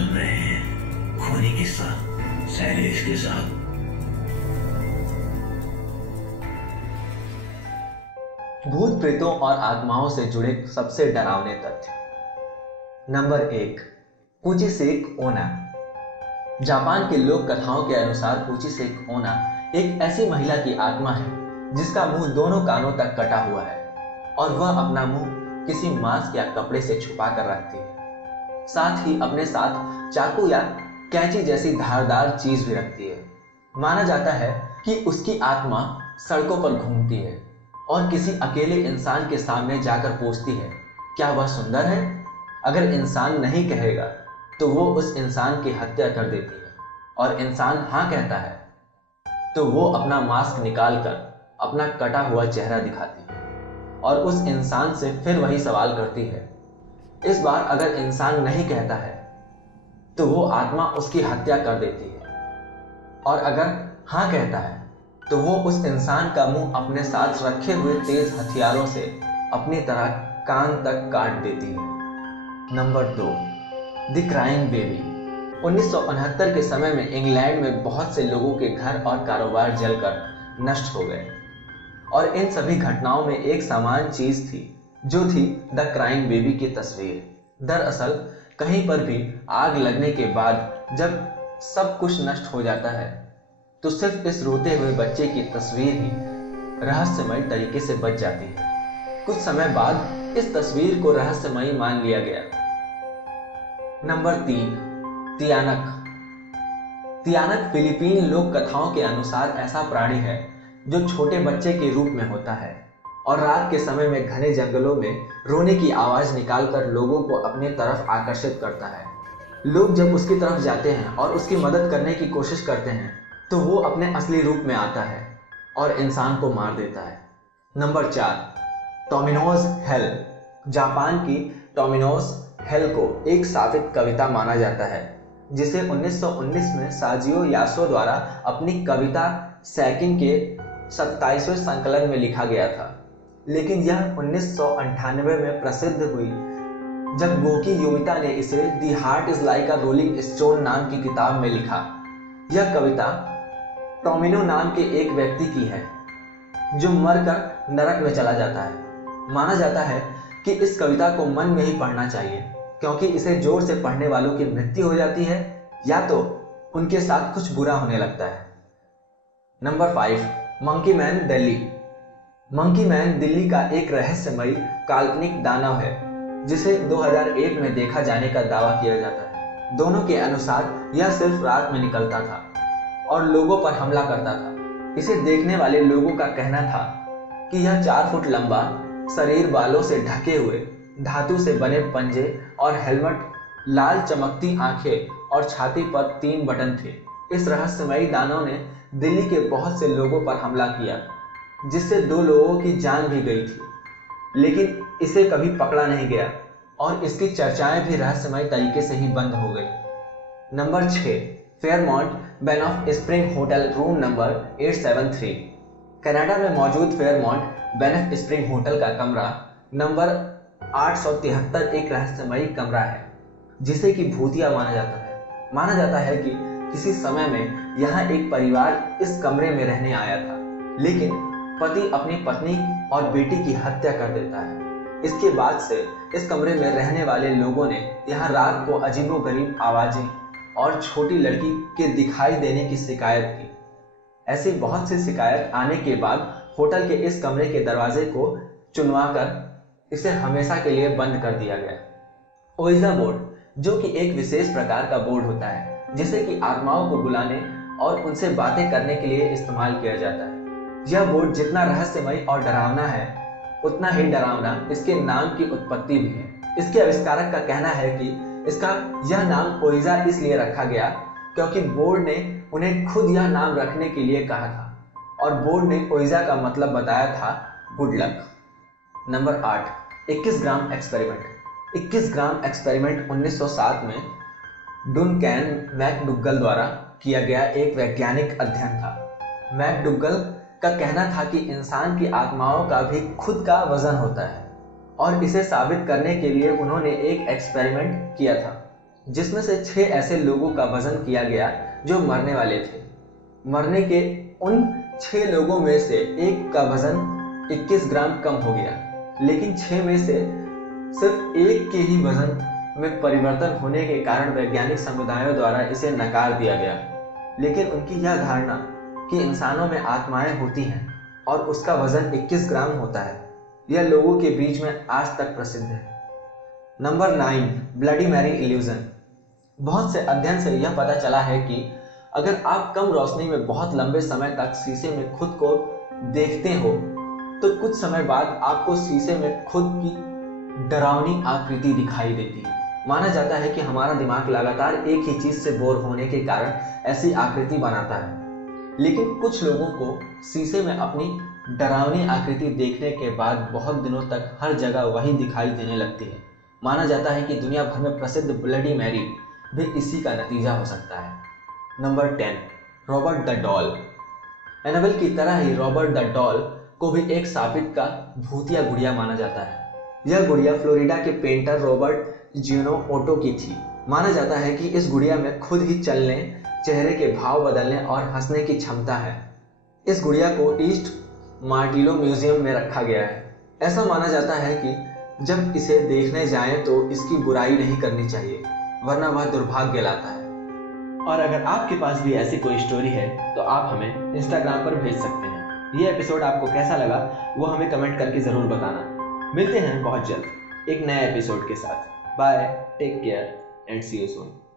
सुन रहे हैं खूनी किस्सा शैलेश के साथ। भूत प्रेतों और आत्माओं से जुड़े सबसे डरावने तथ्य। नंबर 1, पूचिसेक ओना। जापान के लोक कथाओं के अनुसार पूचिसेक ओना एक ऐसी महिला की आत्मा है जिसका मुंह दोनों कानों तक कटा हुआ है और वह अपना मुंह किसी मास्क या कपड़े से छुपा कर रखती है। साथ ही अपने साथ चाकू या कैंची जैसी धारदार चीज भी रखती है। माना जाता है कि उसकी आत्मा सड़कों पर घूमती है और किसी अकेले इंसान के सामने जाकर पूछती है, क्या वह सुंदर है? अगर इंसान नहीं कहेगा तो वो उस इंसान की हत्या कर देती है और इंसान हाँ कहता है तो वो अपना मास्क निकालकर अपना कटा हुआ चेहरा दिखाती है और उस इंसान से फिर वही सवाल करती है। इस बार अगर इंसान नहीं कहता है तो वो आत्मा उसकी हत्या कर देती है और अगर हाँ कहता है तो वो उस इंसान का मुंह अपने साथ रखे हुए तेज हथियारों से अपनी तरह कान तक काट देती है। Number 2, the crying baby. 1969 के समय में इंग्लैंड में बहुत से लोगों के घर और कारोबार जलकर नष्ट हो गए और इन सभी घटनाओं में एक समान चीज थी जो थी द क्राइंग बेबी की तस्वीर। दरअसल कहीं पर भी आग लगने के बाद जब सब कुछ नष्ट हो जाता है तो सिर्फ इस रोते हुए बच्चे की तस्वीर ही रहस्यमयी तरीके से बच जाती है। कुछ समय बाद इस तस्वीर को रहस्यमयी मान लिया गया। नंबर 3, तियानक। तियानक फिलीपीन लोक कथाओं के अनुसार ऐसा प्राणी है जो छोटे बच्चे के रूप में होता है और रात के समय में घने जंगलों में रोने की आवाज निकालकर लोगों को अपनी तरफ आकर्षित करता है। लोग जब उसकी तरफ जाते हैं और उसकी मदद करने की कोशिश करते हैं तो वो अपने असली रूप में आता है और इंसान को मार देता है। Number 4, Tomino's Hell. जापान की टोमिनोज हेल को एक सावित कविता माना जाता है जिसे 1919 में साजियो यासो द्वारा अपनी कविता सैकिन के 27वें संकलन में लिखा गया था, लेकिन यह 1998 में प्रसिद्ध हुई जब गोकी योमिता ने इसे the heart is like a rolling stone नाम की किताब में लिखा। यह कविता टोमिनो नाम के एक व्यक्ति की है जो मरकर नरक में चला जाता है। माना जाता है कि इस कविता को मन में ही पढ़ना चाहिए क्योंकि इसे जोर से पढ़ने वालों की मृत्यु हो जाती है या तो उनके साथ कुछ बुरा होने लगता है। Number 5, monkey man Delhi. Monkey man Delhi का एक रहस्यमयी काल्पनिक दानव है जिसे 2001 में देखा जाने का दावा किया जाता है। दोनों के अनुसार यह सिर्फ रात में निकलता था और लोगों पर हमला करता था। इसे देखने वाले लोगों का कहना था कि यह 4 फुट लंबा, शरीर बालों से ढके हुए, धातु से बने पंजे और हेलमेट, लाल चमकती आंखें और छाती पर 3 बटन थे। इस रहस्यमयी दानव ने दिल्ली के बहुत से लोगों पर हमला किया जिससे 2 लोगों की जान भी गई थी, लेकिन इसे कभी पकड़ा नहीं गया और इसकी चर्चाएं भी रहस्यमयी तरीके से ही बंद हो गई। Number 6, Fairmont Banff Springs hotel room number 873। Canada में मौजूद फेयरमॉन्ट बेनफ स्प्रिंग होटल का कमरा नंबर 873 एक रहस्यमयी कमरा है जिसे कि भूतिया माना जाता है। माना जाता है कि किसी समय में यहाँ एक परिवार इस कमरे में रहने आया था, लेकिन पति अपनी पत्नी और बेटी की हत्या कर देता है। इसके बाद से इस कमरे में रहने वाले लोगों ने यहाँ रात को अजीबोगरीब आवाजें और छोटी लड़की के दिखाई देने की शिकायत की। ऐसी बहुत सी शिकायत आने के बाद होटल के इस कमरे के दरवाजे को चुनवाकर इसे हमेशा के लिए बंद कर दिया गया। ओइजा बोर्ड, जो कि एक विशेष प्रकार का बोर्ड होता है जिसे कि आत्माओं को बुलाने और उनसे बातें करने के लिए इस्तेमाल किया जाता है। यह बोर्ड जितना रहस्यमय और डरावना है उतना ही डरावना इसके नाम की उत्पत्ति भी है। इसके आविष्कारक का कहना है कि इसका यह नाम ओइजा इसलिए रखा गया क्योंकि बोर्ड ने उन्हें खुद यह नाम रखने के लिए कहा था और बोर्ड ने ओइजा का मतलब बताया था गुड लक। नंबर 8, 21 ग्राम एक्सपेरिमेंट। 21 ग्राम एक्सपेरिमेंट 1907 में डुनकैन मैकडुगल द्वारा किया गया एक वैज्ञानिक अध्ययन था। मैकडुगल का कहना था कि इंसान की आत्माओं का भी खुद का वजन होता है और इसे साबित करने के लिए उन्होंने एक एक्सपेरिमेंट किया था जिसमें से 6 ऐसे लोगों का वजन किया गया जो मरने वाले थे। मरने के उन 6 लोगों में से एक का वजन 21 ग्राम कम हो गया, लेकिन 6 में से सिर्फ एक के ही वजन में परिवर्तन होने के कारण वैज्ञानिक समुदायों द्वारा इसे नकार दिया गया। लेकिन उनकी यह धारणा कि इंसानों में आत्माएं होती हैं और उसका वजन 21 ग्राम होता है, यह लोगों के बीच में आज तक प्रसिद्ध है। Number 9, Bloody Mary illusion. बहुत से अध्ययन से यह पता चला है कि अगर आप कम रोशनी में बहुत लंबे समय तक शीशे में खुद को देखते हो तो कुछ समय बाद आपको शीशे में खुद की डरावनी आकृति दिखाई देती है। माना जाता है कि हमारा दिमाग लगातार एक ही चीज से बोर होने के कारण ऐसी आकृति बनाता है, लेकिन कुछ लोगों को शीशे में अपनी डरावनी आकृति देखने के बाद बहुत दिनों तक हर जगह वही दिखाई देने लगती है। माना जाता है कि दुनिया भर में प्रसिद्ध ब्लडी मैरी भी इसी का नतीजा हो सकता है। Number 10, Robert the doll. Annabelle की तरह ही रॉबर्ट द डॉल को भी एक शापित का भूतिया गुड़िया माना जाता है। यह गुड़िया फ्लोरिडा के पेंटर रॉबर्ट जिनो ओटो की थी। माना जाता है कि इस गुड़िया में खुद ही चलने, चेहरे के भाव बदलने और हंसने की क्षमता है। इस गुड़िया को ईस्ट मार्टिलो म्यूजियम में रखा गया है। ऐसा माना जाता है कि जब इसे देखने जाएं तो इसकी बुराई नहीं करनी चाहिए, वरना वह दुर्भाग्य लाता है। और अगर आपके पास भी ऐसी कोई स्टोरी है तो आप हमें इंस्टाग्राम पर भेज सकते हैं। ये एपिसोड आपको कैसा लगा वो हमें कमेंट करके ज़रूर बताना। मिलते हैं बहुत जल्द एक नए एपिसोड के साथ। Bye, take care and see you soon.